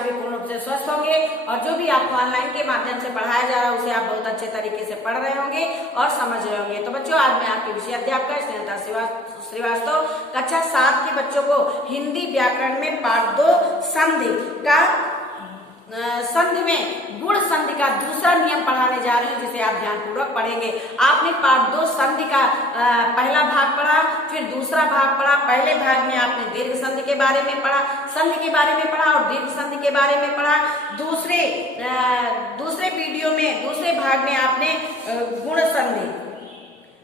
सभी पूर्ण रूप से स्वस्थ होंगे और जो भी आपको ऑनलाइन के माध्यम से पढ़ाया जा रहा है उसे आप बहुत अच्छे तरीके से पढ़ रहे होंगे और समझ रहे होंगे। तो बच्चों, आज मैं आपके विषय अध्यापक स्नेहलता श्रीवास्तव कक्षा 7 के बच्चों को हिंदी व्याकरण में पाठ 2 संधि में गुण संधि का दूसरा नियम पढ़ाने जा रही हूँ, जिसे आप ध्यानपूर्वक पढ़ेंगे। आपने पाठ 2 संधि का पहला भाग पढ़ा, फिर दूसरा भाग पढ़ा। पहले भाग में आपने दीर्घ संधि के बारे में पढ़ा, संधि के बारे में पढ़ा और दीर्घ संधि के बारे में पढ़ा। दूसरे वीडियो में दूसरे भाग में आपने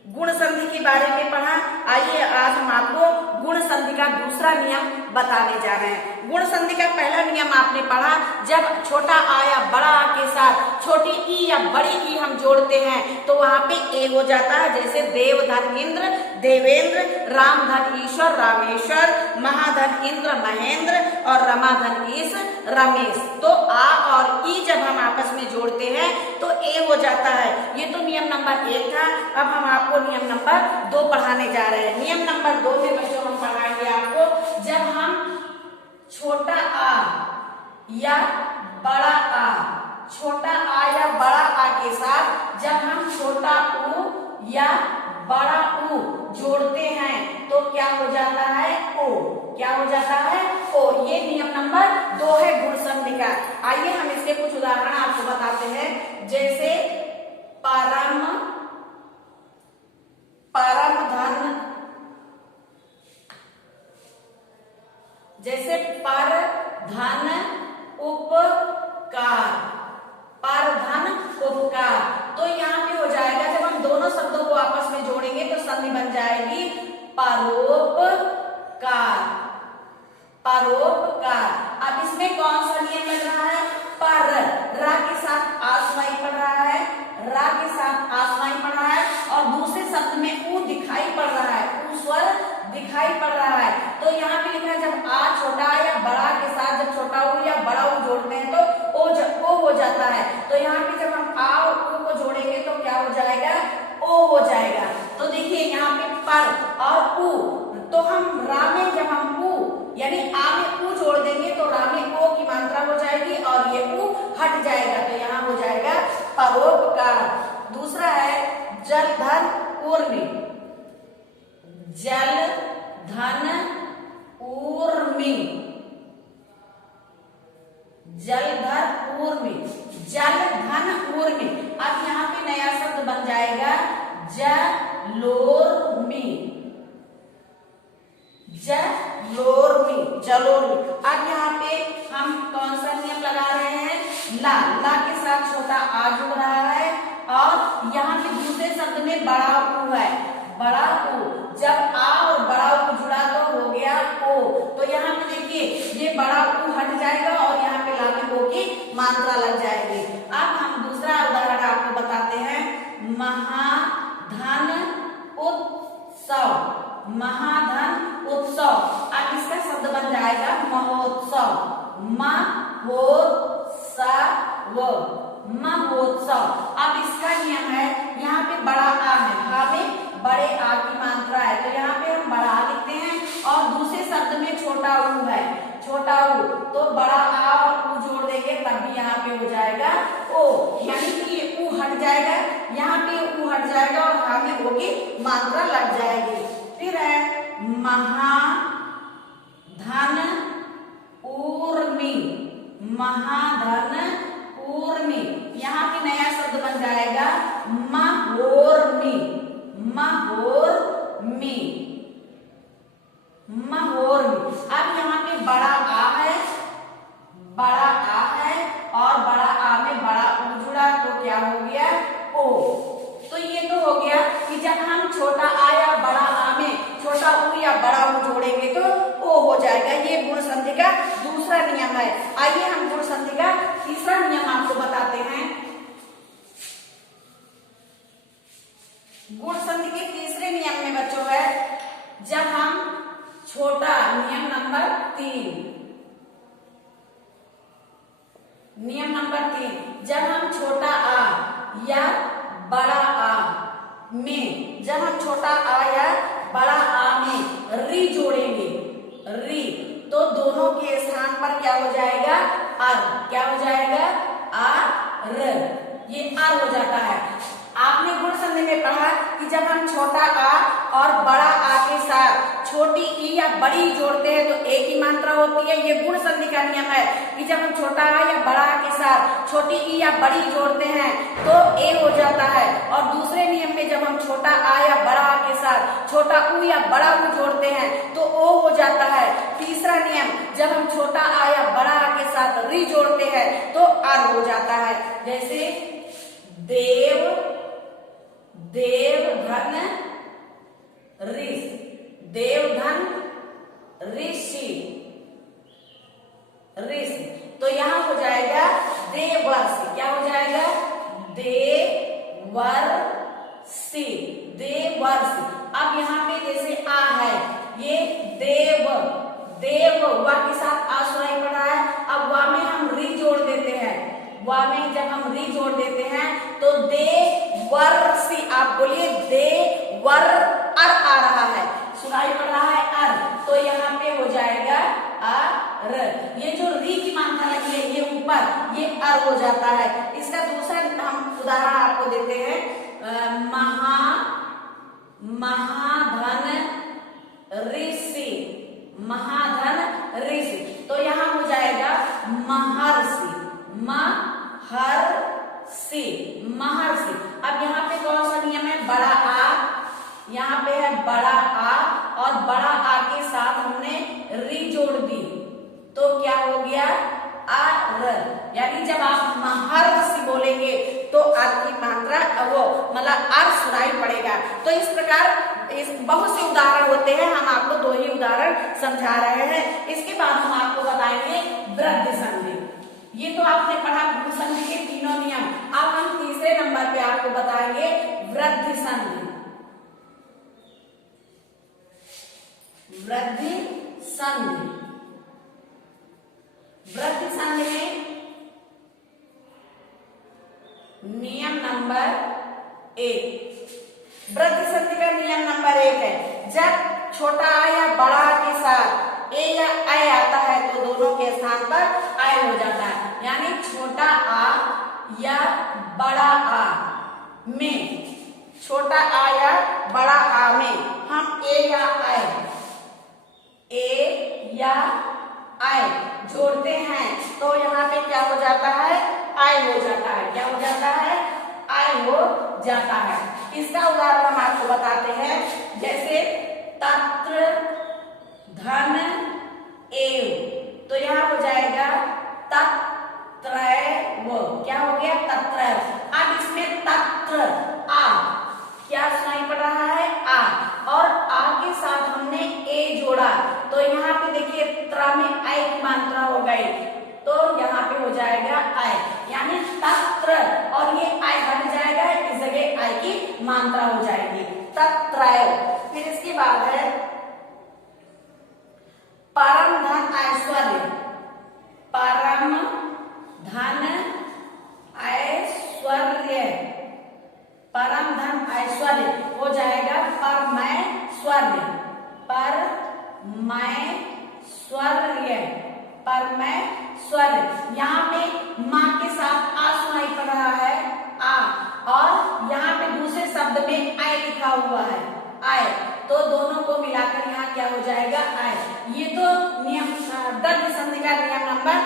गुण संधि के बारे में पढ़ा। आइए आज हम आपको गुण संधि का दूसरा नियम बताने जा रहे हैं। गुण संधि का पहला नियम आपने पढ़ा, जब छोटा आ या बड़ा आ के साथ छोटी ई या बड़ी ई हम जोड़ते हैं तो वहां पे ए हो जाता है। जैसे देव धन इंद्र देवेंद्र, राम धन ईश्वर रामेश्वर, महाधन इंद्र महेंद्र और रमाधन ईश रमेश। तो आ और ई जब हम आपस में जोड़ते हैं तो ए हो जाता है। ये तो नियम नंबर 1 था। अब हम आपको नियम नंबर 2 पढ़ाने जा रहे हैं। नियम नंबर 2 में बच्चों हम पढ़ाएंगे आपको, जब हम छोटा आ या बड़ा आ, छोटा आ या बड़ा आ के साथ जब हम छोटा ऊ या बड़ा ऊ जोड़ते हैं तो क्या हो जाता है? ओ। क्या हो जाता है? ओ। ये नियम नंबर 2 है गुण संधि का। आइए हम इसके कुछ उदाहरण आपको बताते हैं। जैसे परम धन, जैसे पर धन उपकार, पर धन उपकार। तो यहाँ पे हो जाएगा, जब हम दोनों शब्दों को आपस में जोड़ेंगे तो संधि बन जाएगी परोपकार, परोपकार। अब इसमें कौन सा नियम लग रहा है? पर, रा के साथ आसमाई पड़ रहा है, रा के साथ आसमाई पड़ रहा है और दूसरे शब्द में ऊ दिखाई पड़ रहा है, ऊ स्वर दिखाई पड़ रहा है। तो यहाँ पे लिखा है, जब आ छोटा या बड़ा के साथ जब छोटा ऊ या बड़ा ऊ जोड़ते हैं तो ओ हो जाता है। तो यहाँ पे जब हम आ और ऊ को जोड़ेंगे तो क्या हो जाएगा? ओ हो जाएगा। तो देखिए यहाँ पे पर और ऊ, तो हम रा में जब हम ऊ यानी आ में ऊ जोड़ देंगे तो रा में ओ की मात्रा हो जाएगी और ये ऊ हट जाएगा। तो यहाँ हो जाएगा परोपकार। दूसरा है जल धन ऊर्मी, जल धन ऊर्मी, जल धन ऊर्मी, जल धन ऊर्मी। अब यहाँ पे नया शब्द बन जाएगा जलोर्मी, जलोर्मी, जलोर्मी। अब यहाँ पे हम कौन सा नियम लगा रहे हैं? ला, ला के साथ छोटा आ जुड़ रहा है और यहाँ पे दूसरे शब्द में बड़ा ऊ है, बड़ा ऊ। जब आ और बड़ा ऊ जुड़ा तो हो गया ओ। तो यहाँ पे देखिए ये बड़ा ऊ हट जाएगा और यहाँ पे ला में ओ की मात्रा लग जाएगी। अब हम दूसरा उदाहरण आपको बताते हैं। महाधन उत्सव, महाधन उत्सव। अब इसका शब्द बन जाएगा महोत्सव, महोत्सव, महोत्सव। अब इसका नियम है, यहाँ पे बड़ा आ है, हा में बड़े आ की मात्रा है तो यहाँ पे हम बड़ा आ लिखते हैं और दूसरे शब्द में छोटा ऊ है, छोटा ऊ। तो बड़ा आ और ऊ जोड़ देंगे तब भी यहाँ पे हो जाएगा ओ, यानी कि ऊ हट जाएगा, यहाँ पे ऊ हट जाएगा और हा में ओ की मात्रा लग जाएगी। फिर है महाधन ऊर्मी, महाधन ऊर्मी। यहाँ पे नया शब्द बन जाएगा महोर्मी, महोर्मी, महोर्मी। अब यहाँ पे बड़ा आ है, बड़ा आ है और बड़ा आ में बड़ा ऊ जुड़ा तो क्या हो गया? ओ। तो ये तो हो गया कि जब हम छोटा आ या बड़ा आ में छोटा ऊ या बड़ा ऊ जोड़ेंगे तो ओ हो जाएगा। ये गुण संधि का दूसरा नियम है। आइए हम गुण संधि का तीसरा नियम आपको बताते हैं। गुण संधि के तीसरे नियम में बच्चों है, जब हम छोटा, नियम नंबर 3, नियम नंबर 3, जब हम छोटा आ या बड़ा आ में, जब हम छोटा आ या बड़ा आ में री जोड़ेंगे, री, तो दोनों के स्थान पर क्या हो जाएगा? आई। छोटा आ और बड़ा आ के साथ छोटी ई या बड़ी जोड़ते हैं तो एक ही मात्रा होती है। ये गुण संधि का नियम है कि जब हम छोटा आ या बड़ा आ के साथ छोटी ई या बड़ी जोड़ते हैं तो ए हो जाता है। और दूसरे नियम में जब हम छोटा आ या बड़ा आ के साथ छोटा ऊ या बड़ा ऊ जोड़ते हैं तो ओ हो जाता है। तीसरा नियम, जब हम छोटा आ या बड़ा आ के साथ री जोड़ते हैं तो आर हो जाता है। जैसे देव, देव धन ऋष, देव धन ऋषि, ऋषि। तो यहां हो जाएगा देवर्षि। क्या हो जाएगा? देवर्षि, देवर्षि। अब यहाँ पे जैसे आ है, ये देव, देव वा के साथ आ सुनाई पड़ रहा है। अब वा में हम री जोड़ देते हैं, वा में जब हम री जोड़ देते हैं तो दे वर्षि। आप बोलिए दे वर, अर आ रहा है, सुनाई पड़ रहा है अर, तो यहाँ पे हो जाएगा अर। ये जो री की मात्रा लगी है ये ऊपर, ये अर हो जाता है। इसका दूसरा हम उदाहरण आपको देते हैं। महाधन ऋषि, महाधन ऋषि। तो यहाँ हो जाएगा महर्षि, महर्षि, महर्षि। अब यहाँ पे कौन सा नियम है? बड़ा आ, यहाँ पे है बड़ा आ और बड़ा आ के साथ हमने री जोड़ दी तो क्या हो गया? अर। यानी जब आप महर्षि बोलेंगे तो अर की मात्रा वो मतलब अर सुनाई पड़ेगा। तो इस प्रकार इस बहुत से उदाहरण होते हैं, हम आपको दो ही उदाहरण समझा रहे हैं। इसके बाद हम आपको बताएंगे वृद्धि संधि। ये तो आपने पढ़ा गुण संधि के तीनों नियम। अब हम तीसरे नंबर पे आपको बताएंगे वृद्धि संधि। वृद्धि संधि, वृद्धि संधि में नियम नंबर 1, वृद्धि संधि का नियम नंबर 1 है, जब छोटा आ या बड़ा आ के साथ ए या ऐ आता है तो दोनों के स्थान पर ऐ हो जाता है। यानी छोटा आ या बड़ा आ में, छोटा आ या बड़ा आ में हम ए या ऐ, ए या ऐ जोड़ते हैं तो यहाँ पे क्या हो जाता है? ऐ हो जाता है। क्या हो जाता है? ऐ हो जाता है। इसका उदाहरण हम आपको बताते हैं। जैसे तत्र धन एव, तो यहाँ हो जाएगा तत्रैव। क्या हो गया? तत्रैव। अब इसमें तत्र आ क्या सुनाई पड़ रहा है? आ, और आ के साथ हमने ए जोड़ा तो यहाँ पे देखिए त्र में ऐ की मात्रा हो गई तो यहाँ पे हो जाएगा ऐ, यानी तत्र, और ये ऐ हट जाएगा, इस जगह ऐ की मात्रा हो जाएगी तत्रैव। फिर इसके बाद है परम धन ऐश्वर्य, परम धन ऐश्वर्य, परम धन ऐश्वर्य हो जाएगा परमैश्वर्य, परमैश्वर्य, परमैश्वर्य। यहाँ पे माँ के साथ आ सुनाई पड़ रहा है आ, और यहाँ पे दूसरे शब्द में ऐ लिखा हुआ है ऐ, तो दोनों को मिलाकर यहाँ क्या हो जाएगा? ऐ। ये तो नियम वृद्धि संधि का नियम नंबर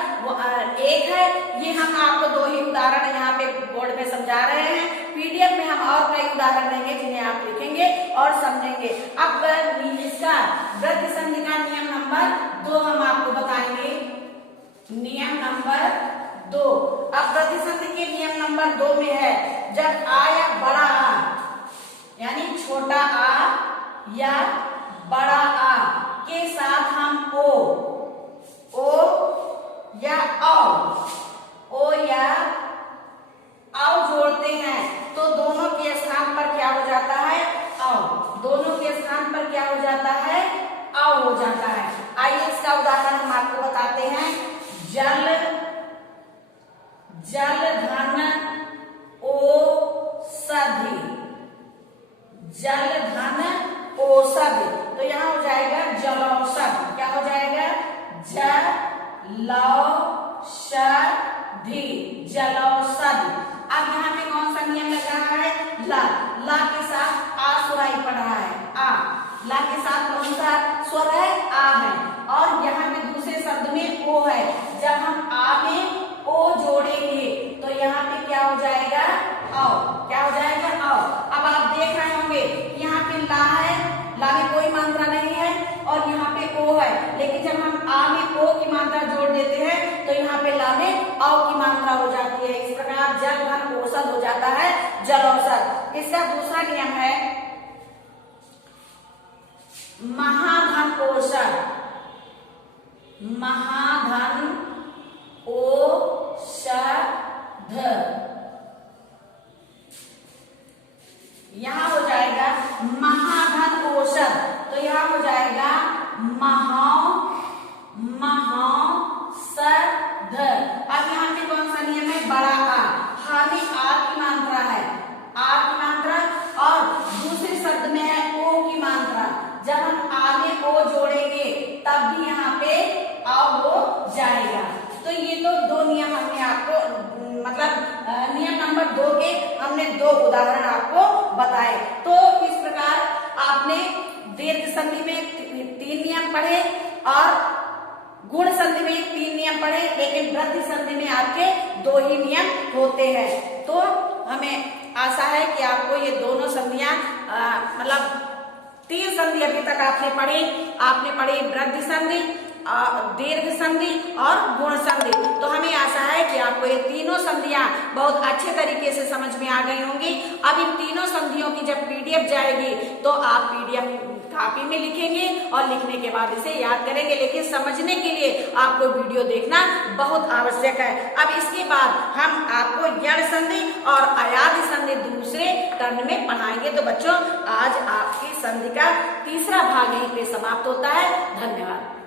1 है। ये हम आपको दो ही उदाहरण यहाँ पे बोर्ड पे समझा रहे हैं। पीडीएफ में हम और कई उदाहरण देंगे जिन्हें आप लिखेंगे और समझेंगे। अब इसका वृद्धि संधि का नियम नंबर 2 हम आपको बताएंगे। नियम नंबर 2, अब वृद्धि संधि के नियम नंबर 2 में है, जब आ या बड़ा आ यानी छोटा आ या बड़ा आ के साथ हम ओ या ओ या आओ जोड़ते हैं तो दोनों के स्थान पर क्या हो जाता है? आओ। दोनों के स्थान पर क्या हो जाता है? आओ हो जाता है। आइए इसका उदाहरण हम आपको बताते हैं। जल, जल धन औषधि, जल धन औषधि, तो यहाँ हो जाएगा जलौषधि। क्या हो जाएगा? जलौषधि, जलौषधि। अब यहाँ पे कौन सा नियम लग रहा है? ला, ला के साथ आ सुराई पढ़ रहा है, आ। ला के साथ कौन सा स्वर है, आ है। और यहाँ पे दूसरे शब्द में ओ है। जब हम आ में ओ जोड़ेंगे तो यहाँ पे क्या हो जाएगा, आओ। क्या हो जाएगा, आओ। अब आप देख रहे होंगे यहाँ पे ला है, ला में कोई मात्रा नहीं है, और यहाँ पे ओ है, लेकिन जब हम आ में ओ की मात्रा जोड़ देते हैं तो यहाँ पे ला में औ की मात्रा हो जाती है। इस प्रकार जल घन औषध हो जाता है जल औषध। इसका दूसरा नियम है महाधन औषध। महाधन औषध, यहां हो जाएगा महाधन औषध, तो यहां हो जाएगा महौषध। अब यहाँ पे कौन सा नियम है, बड़ा आ। हा में आ की मात्रा है, आ की मात्रा, और दूसरे शब्द में है ओ की मात्रा। जब हम आ में ओ जोड़ेंगे तब भी यहाँ पे आ हो जाएगा। तो ये तो दो नियम हमने आपको, मतलब नियम नंबर 2 के हमने 2 उदाहरण आपको बताए। तो इस प्रकार आपने दीर्घ संधि में 3 नियम पढ़े और गुण संधि में 3 नियम पढ़े, लेकिन वृद्धि संधि में आपके 2 ही नियम होते हैं। तो हमें आशा है कि आपको ये दोनों संधियां, मतलब 3 संधि अभी तक आपने पढ़ी वृद्धि संधि, दीर्घ संधि और गुण संधि। तो हमें आशा है कि आपको ये तीनों संधियां बहुत अच्छे तरीके से समझ में आ गई होंगी। अब इन तीनों संधियों की जब पीडीएफ जाएगी तो आप पीडीएफ कॉपी में लिखेंगे और लिखने के बाद इसे याद करेंगे, लेकिन समझने के लिए आपको वीडियो देखना बहुत आवश्यक है। अब इसके बाद हम आपको यण संधि और अयादि संधि दूसरे टर्न में पढ़ाएंगे। तो बच्चों, आज आपकी संधि का तीसरा भाग यहीं पे समाप्त होता है। धन्यवाद।